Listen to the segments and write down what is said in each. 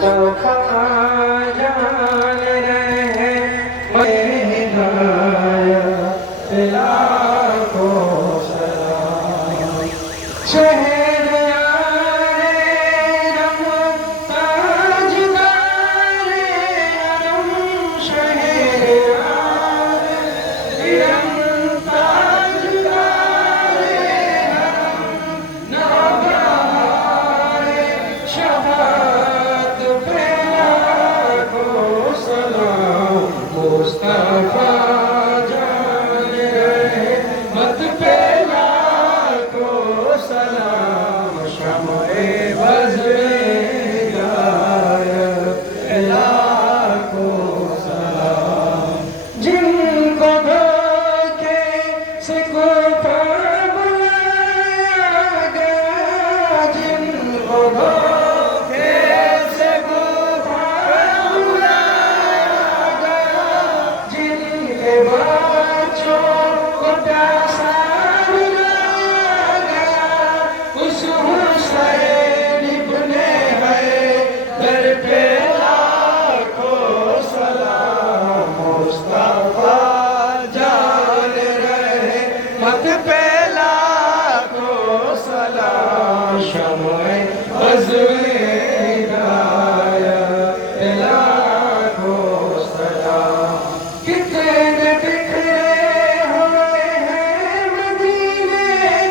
मुस्तफा जान रहे हिदायत लाखों सलाम। शहरयारे रम ताजदारे रम शहरयारे रम ताजदारे रम नवारे शहादत पे लाखों सलाम। मुस्तफा जान रहे मत पे लाखों सलाम। शम्ए बज़्म हिदायत लाखों सलाम। जिनको धोखे से कुफर बुलाया गया, जिनको धोखे से कुफर बुलाया गया, जिनके बच्चों को प्यासा बुलाया गया, उस हुसैन इब्ने हैदर पे लाखों सलाम। मुस्तफा जान रहे मत पे लाखों सलाम। शम्ए बज़्म हिदायत लाखों सलाम। कितने बिखरे हुए हैं मदीने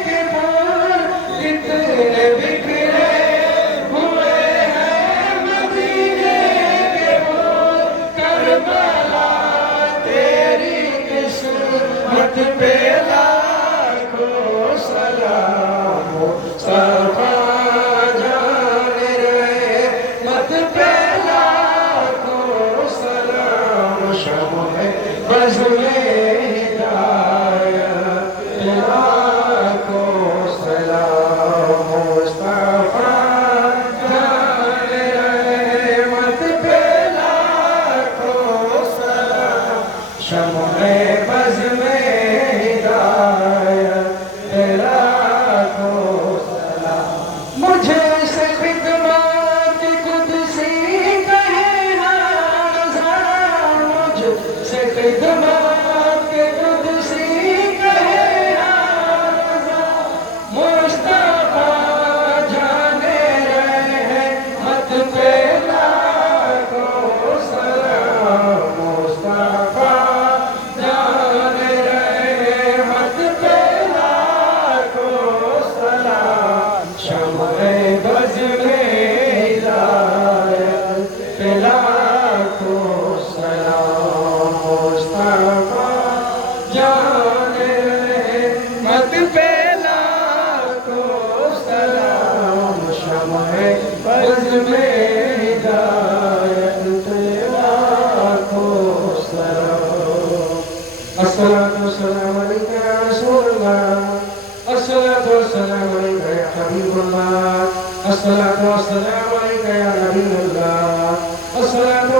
के फूल, कितने बिखरे हुए हैं मदीने के फूल। करबला तेरी किस्मत पे लाखों सलाम। मुस्तफा जान रहे मत पे लाखों सलाम। शम्ए बज़्म हिदायत लाखों सलाम। मुस्तफा जान रहे मत पे लाखों सलाम। शम्ए बज़्म हिदायत लाखों सलाम। मुझे से खिदमत कुदसी कहे हाज़ा, मुझसे खिदमत कुदसी कहे हाज़ा। मुस्तफा जाने रहे मत पे लाखों सलाम। मुस्तफा जाने रहे मत पे लाखों सलाम। शम्ए बज़्म हिदायत लाखों सलाम। मुस्तफा जाने रहे मत पे लाखों सलाम। शम्ए बज़्म हिदायत लाखों सलाम। अस्सलातु वस्सलामु अलैका या रसूलल्लाह, अस्सलातु वस्सलामु अलैका या हबीबल्लाह, अस्सलातु वस्सलामु अलैका या नबीयल्लाह, अस्सलातु